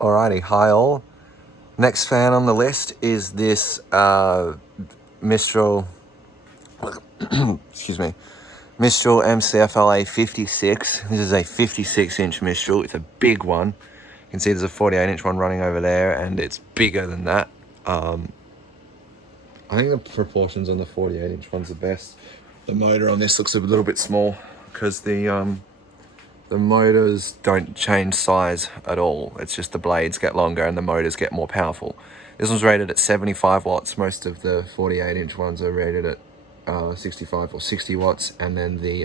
Alrighty, hi all. Next fan on the list is this Mistral, excuse me, Mistral MFCLA56. This is a 56-inch Mistral. It's a big one. You can see there's a 48-inch one running over there, and it's bigger than that. I think the proportions on the 48-inch one's the best. The motor on this looks a little bit small because the motors don't change size at all. It's just the blades get longer and the motors get more powerful. This one's rated at 75 watts. Most of the 48-inch ones are rated at 65 or 60 watts. And then the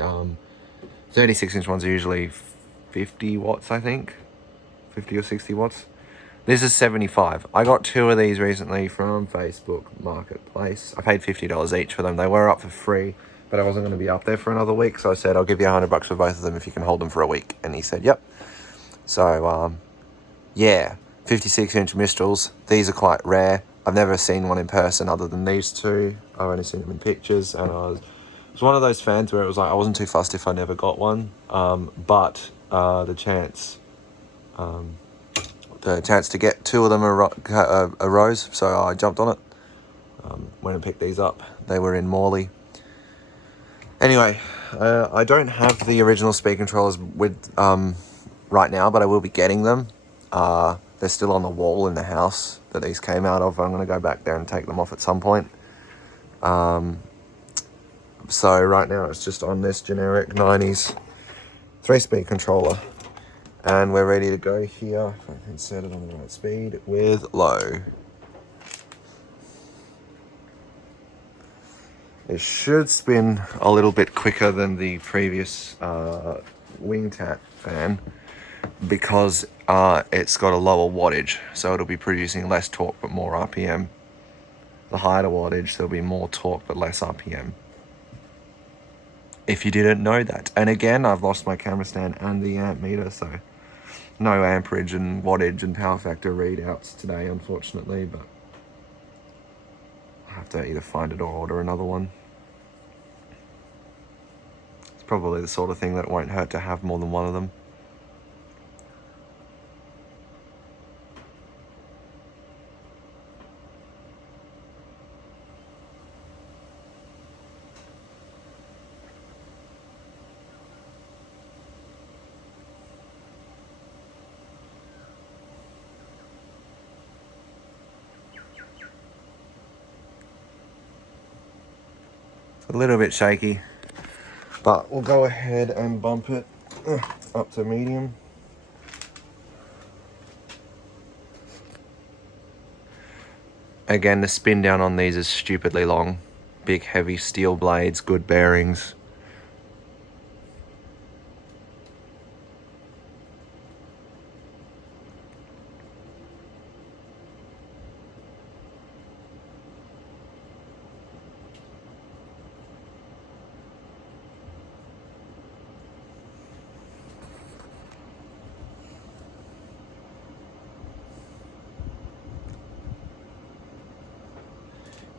36-inch ones are usually 50 watts, I think. 50 or 60 watts. This is 75. I got two of these recently from Facebook Marketplace. I paid $50 each for them. They were up for free, but I wasn't going to be up there for another week. So I said, I'll give you $100 for both of them if you can hold them for a week. And he said, yep. So, yeah, 56-inch Mistrals. These are quite rare. I've never seen one in person other than these two. I've only seen them in pictures. And I was one of those fans where it was like, I wasn't too fussed if I never got one. But the chance to get two of them arose, so I jumped on it. Went and picked these up. They were in Morley. Anyway, I don't have the original speed controllers with right now, but I will be getting them. They're still on the wall in the house that these came out of. I'm going to go back there and take them off at some point. So right now it's just on this generic 90s 3-speed controller. And we're ready to go here. If I can set it on the right speed with low. It should spin a little bit quicker than the previous Wingtat fan because it's got a lower wattage, so it'll be producing less torque but more RPM. The higher the wattage, there'll be more torque but less RPM. If you didn't know that. And again, I've lost my camera stand and the amp meter, so no amperage and wattage and power factor readouts today, unfortunately, but I have to either find it or order another one. It's probably the sort of thing that won't hurt to have more than one of them. A little bit shaky, but we'll go ahead and bump it up to medium. Again, the spin down on these is stupidly long. Big heavy steel blades, good bearings.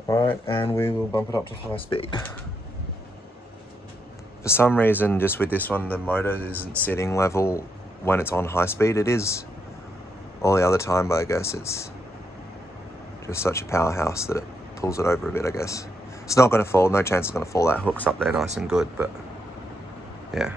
Alright, and we will bump it up to high speed. For some reason, just with this one, the motor isn't sitting level when it's on high speed. It is all the other time, but I guess it's just such a powerhouse that it pulls it over a bit, I guess. It's not going to fall, no chance it's going to fall. That hook's up there nice and good, but yeah.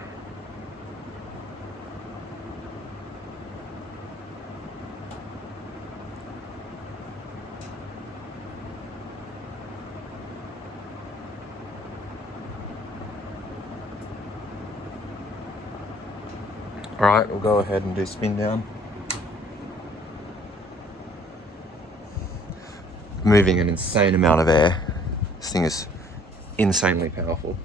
Alright, we'll go ahead and do spin down. Moving an insane amount of air. This thing is insanely powerful.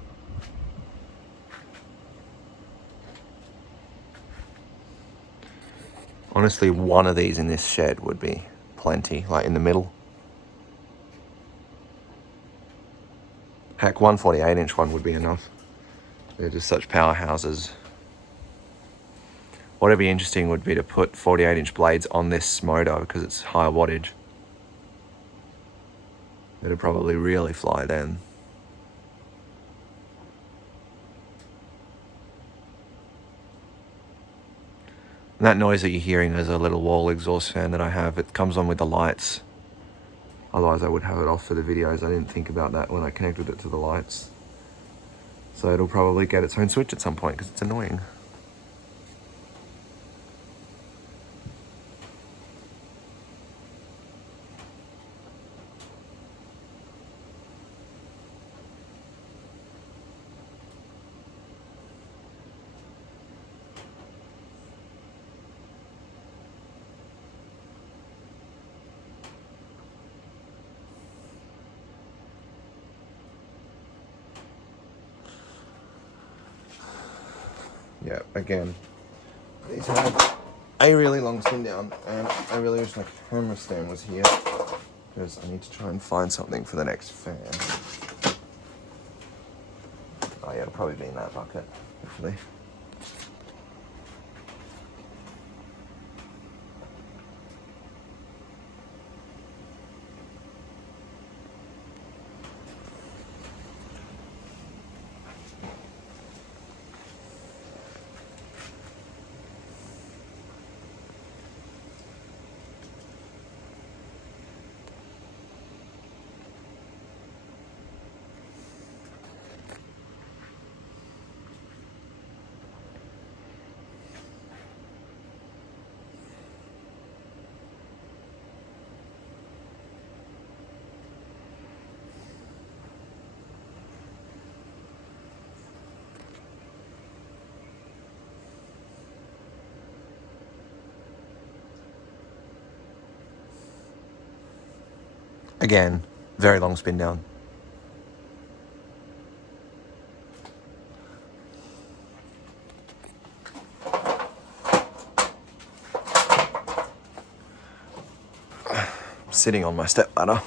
Honestly, one of these in this shed would be plenty, like in the middle. Heck, one 48-inch one would be enough. They're just such powerhouses. What'd be interesting would be to put 48-inch blades on this motor because it's higher wattage. It'd probably really fly then. And that noise that you're hearing is a little wall exhaust fan that I have. It comes on with the lights. Otherwise I would have it off for the videos. I didn't think about that when I connected it to the lights. So it'll probably get its own switch at some point because it's annoying. Yeah, again, these have a really long spin down, and I really wish my camera stand was here because I need to try and find something for the next fan. Oh yeah, it'll probably be in that bucket, hopefully. Again, very long spin down. Sitting on my step ladder.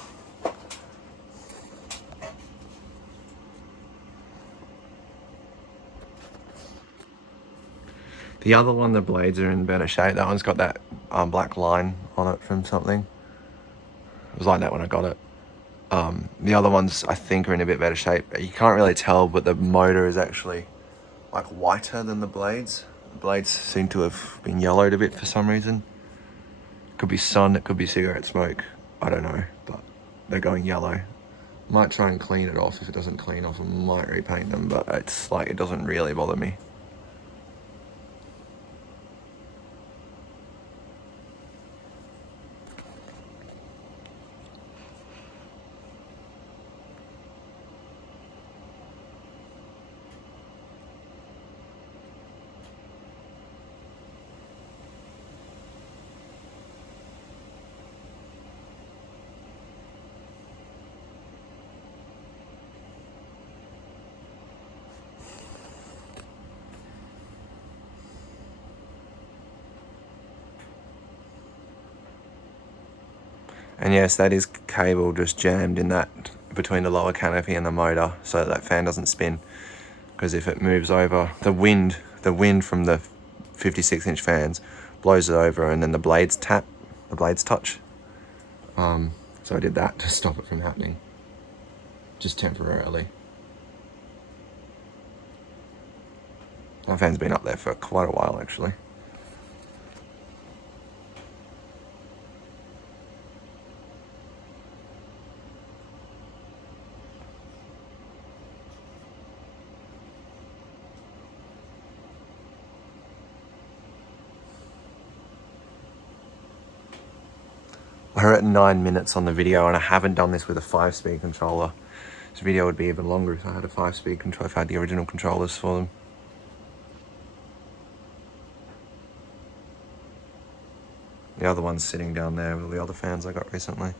The other one, the blades are in better shape. That one's got that black line on it from something. It was like that when I got it. The other ones I think are in a bit better shape. You can't really tell, but the motor is actually like whiter than the blades. The blades seem to have been yellowed a bit for some reason. Could be sun, it could be cigarette smoke. I don't know, but they're going yellow. Might try and clean it off. If it doesn't clean off, I might repaint them, but it's like, it doesn't really bother me. And yes, that is cable just jammed in that between the lower canopy and the motor so that fan doesn't spin. Because if it moves over, the wind from the 56-inch fans blows it over, and then the blades touch. So I did that to stop it from happening, just temporarily. That fan's been up there for quite a while, actually. We're at 9 minutes on the video, and I haven't done this with a 5-speed controller. This video would be even longer if I had a 5-speed controller, if I had the original controllers for them. The other one's sitting down there with all the other fans I got recently.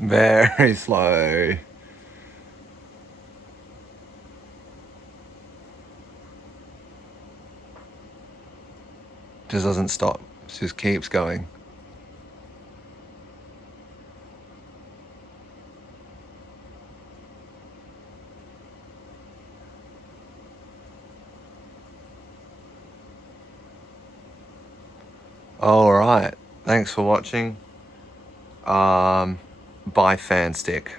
Very slow. Just doesn't stop. Just keeps going. All right. Thanks for watching. Bye, Fanstick.